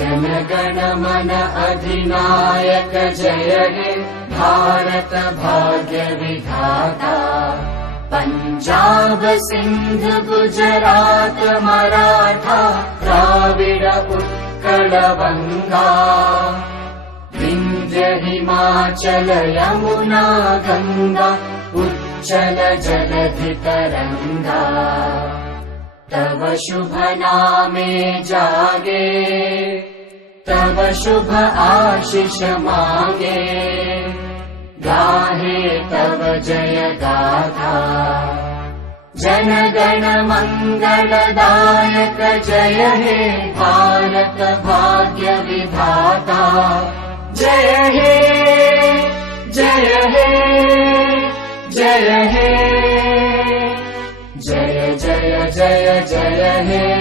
जनगण मन अधिनायक जय हे भारत भाग्य विधाता। पंजाब सिंध गुजरात मराठा द्राविड उत्कल बंगा। विंध्य हिमाचल यमुना गंगा उच्चल जलधि तरंगा। तव शुभ नामे जागे तव शुभ आशीष मांगे। गाहे तव जय गाथा जनगण मंगलदायक जय हे भारत भाग्य विधाता। जय हे जय हे जय हे जय जय जय जय हे।